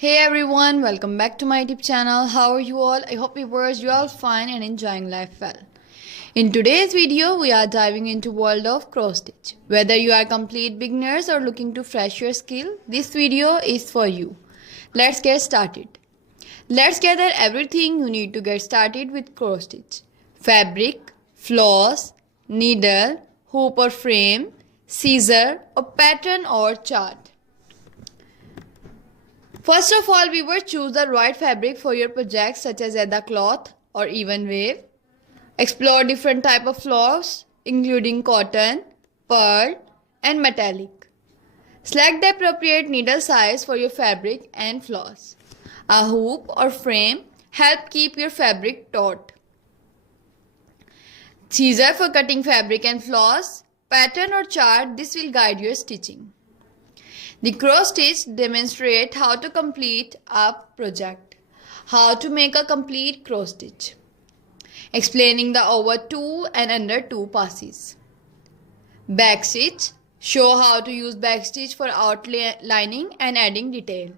Hey everyone, welcome back to my YouTube channel. How are you all? I hope viewers you all fine and enjoying life well. In today's video, we are diving into world of cross stitch. Whether you are complete beginners or looking to fresh your skill, this video is for you. Let's get started. Let's gather everything you need to get started with cross stitch. Fabric, floss, needle, hoop or frame, scissor, a pattern or chart. First of all, we will choose the right fabric for your project such as leather cloth or even wave. Explore different type of floss including cotton, pearl and metallic. Select the appropriate needle size for your fabric and floss. A hoop or frame help keep your fabric taut. Scissor for cutting fabric and floss. Pattern or chart, this will guide your stitching. The cross stitch demonstrates how to complete a project. How to make a complete cross stitch. Explaining the over 2 and under 2 passes. Back stitch. Show how to use back stitch for outlining and adding detail.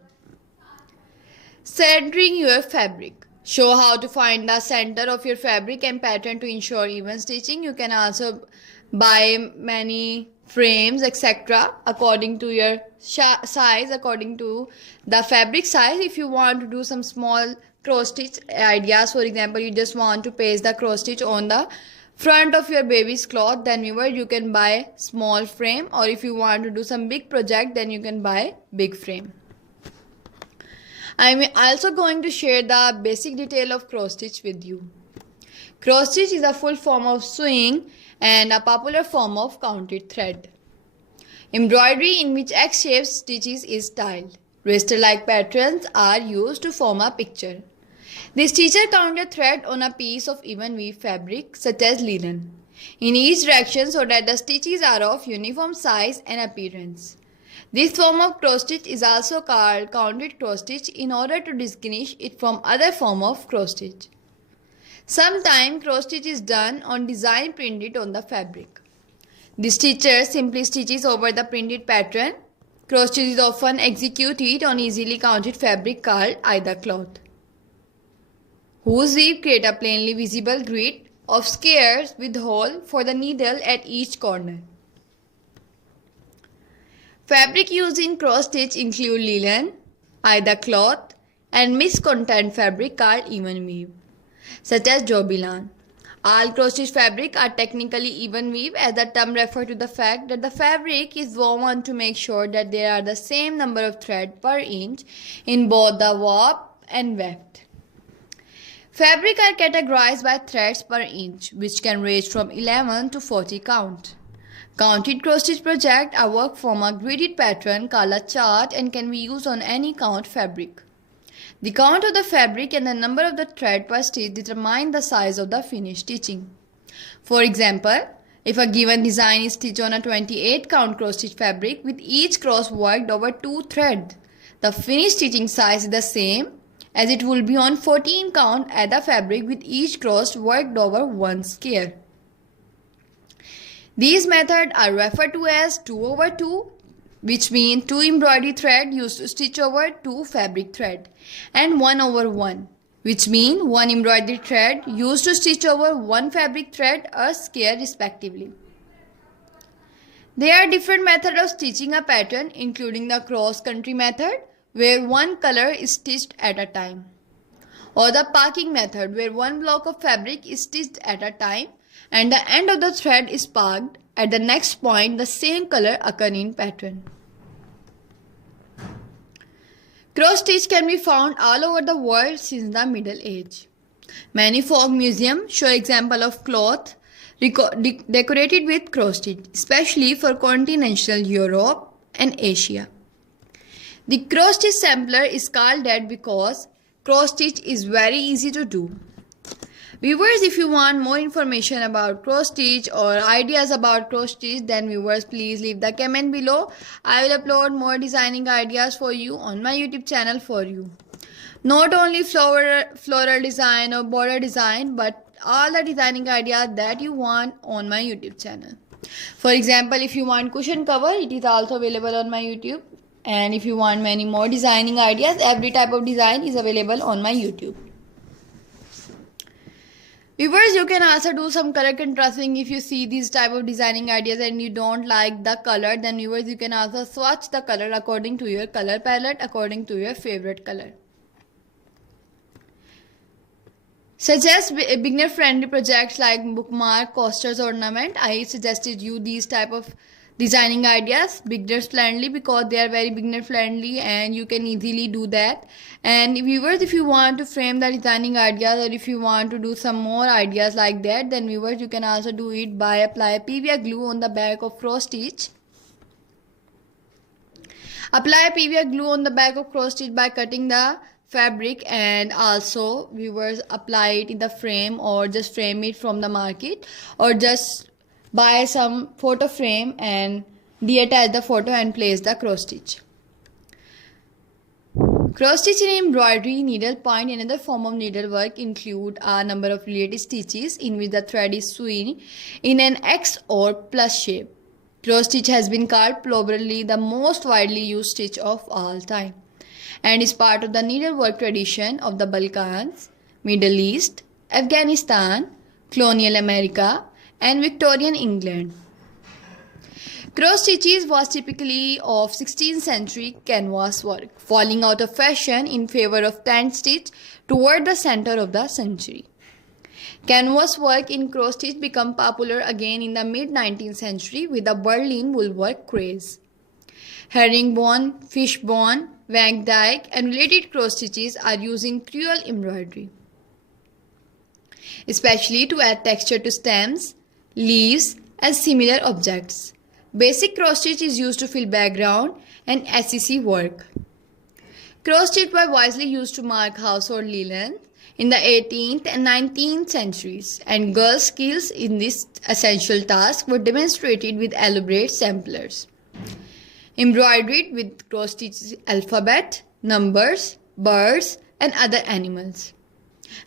Centering your fabric. Show how to find the center of your fabric and pattern to ensure even stitching. You can also buy many frames etc. according to your size, according to the fabric size. If you want to do some small cross stitch ideas, for example you just want to paste the cross stitch on the front of your baby's cloth, then you can buy small frame, or if you want to do some big project then you can buy big frame. I'm also going to share the basic detail of cross stitch with you. Cross stitch is a full form of sewing and a popular form of counted thread. Embroidery in which X-shaped stitches is styled. Raster-like patterns are used to form a picture. The stitcher counted thread on a piece of even weave fabric such as linen in each direction so that the stitches are of uniform size and appearance. This form of cross stitch is also called counted cross stitch in order to distinguish it from other form of cross stitch. Sometimes cross stitch is done on design printed on the fabric. The stitcher simply stitches over the printed pattern. Cross stitch is often executed on easily counted fabric called either cloth, whose weave create a plainly visible grid of squares with hole for the needle at each corner. Fabric used in cross stitch include linen, either cloth, and mixed content fabric called even weave, such as jobilan. All cross stitch fabric are technically even weave, as the term refers to the fact that the fabric is woven to make sure that there are the same number of threads per inch in both the warp and weft. Fabric are categorized by threads per inch, which can range from 11 to 40 count. Counted cross stitch projects are worked from a gridded pattern called a chart and can be used on any count fabric. The count of the fabric and the number of the thread per stitch determine the size of the finished stitching. For example, if a given design is stitched on a 28 count cross stitch fabric with each cross worked over 2 threads, the finished stitching size is the same as it will be on 14 count at the fabric with each cross worked over 1 square. These methods are referred to as 2/2, which means 2 embroidery thread used to stitch over 2 fabric thread, and 1/1, which means 1 embroidery thread used to stitch over 1 fabric thread or square respectively. There are different methods of stitching a pattern, including the cross-country method, where one color is stitched at a time, or the parking method, where one block of fabric is stitched at a time and the end of the thread is parked at the next point the same color occur in pattern. Cross stitch can be found all over the world since the Middle Age. Many folk museums show examples of cloth decorated with cross stitch, especially for continental Europe and Asia. The cross stitch sampler is called that because cross stitch is very easy to do. Viewers, if you want more information about cross stitch or ideas about cross stitch, then viewers please leave the comment below. I will upload more designing ideas for you on my YouTube channel for you. Not only floral design or border design, but all the designing ideas that you want on my YouTube channel. For example, if you want cushion cover, it is also available on my YouTube And if you want many more designing ideas, every type of design is available on my YouTube. Viewers, you can also do some color contrasting. If you see these type of designing ideas and you don't like the color, then viewers, you can also swatch the color according to your color palette, according to your favorite color. Suggest beginner friendly projects like bookmark, coasters, ornament. I suggested you these type of designing ideas, beginner friendly, because they are very beginner friendly and you can easily do that. And viewers, if you want to frame the designing ideas, or if you want to do some more ideas like that, then viewers, you can also do it by apply PVA glue on the back of cross stitch. Apply PVA glue on the back of cross stitch by cutting the fabric, and also viewers, apply it in the frame or just frame it from the market, or just buy some photo frame and detach the photo and place the cross stitch. Cross stitch in embroidery, needlepoint and other form of needlework include a number of related stitches in which the thread is sewn in an X or plus shape. Cross stitch has been called probably the most widely used stitch of all time, and is part of the needlework tradition of the Balkans, Middle East, Afghanistan, colonial America, and Victorian England. Cross stitches was typically of 16th century canvas work, falling out of fashion in favor of tent stitch toward the center of the century. Canvas work in cross stitch became popular again in the mid-19th century with the Berlin woolwork craze. Herringbone, fishbone, Van Dyke and related cross stitches are used in crewel embroidery, especially to add texture to stems, leaves and similar objects. Basic cross stitch is used to fill background and SEC work. Cross stitch were wisely used to mark household linen in the 18th and 19th centuries, and girls' skills in this essential task were demonstrated with elaborate samplers embroidered with cross stitches alphabet, numbers, birds and other animals,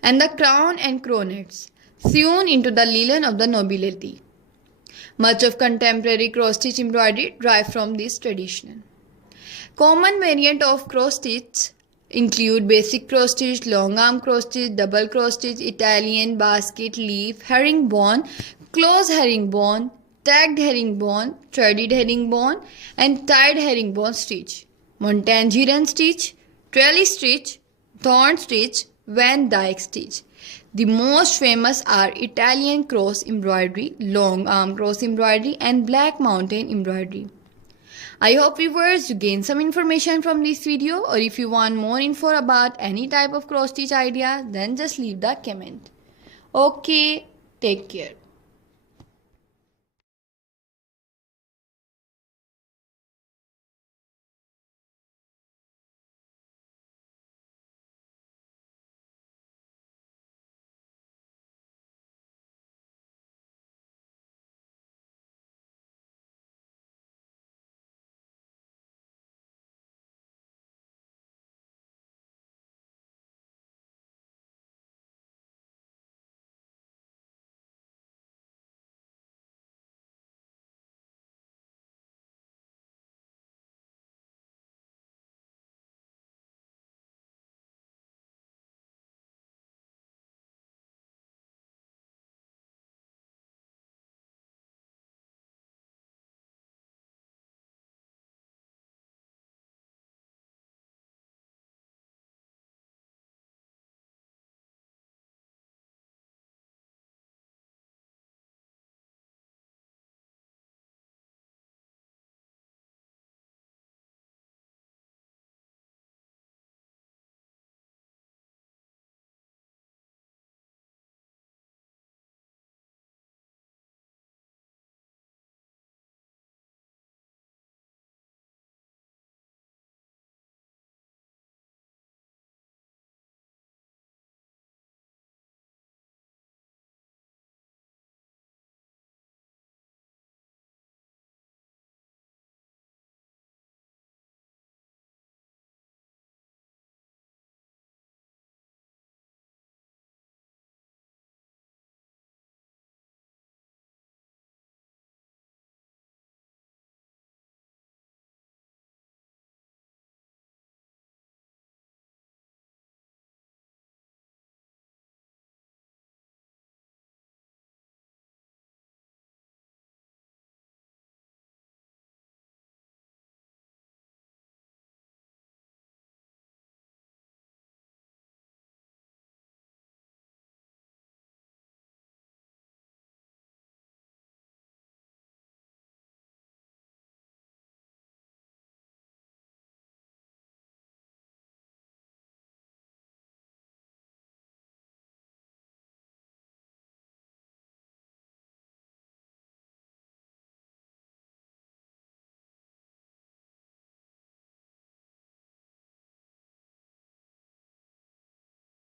and the crown and coronets sewn into the linen of the nobility. Much of contemporary cross stitch embroidery derives from this tradition. Common variant of cross stitch include basic cross stitch, long arm cross stitch, double cross stitch, Italian, basket, leaf, herringbone, close herringbone, tagged herringbone, threaded herringbone and tied herringbone stitch, Montangeron stitch, trellis stitch, thorn stitch, Van Dyke stitch. The most famous are Italian cross embroidery, long arm cross embroidery and black mountain embroidery. I hope viewers you gain some information from this video, or if you want more info about any type of cross stitch idea, then just leave the comment. Okay, take care.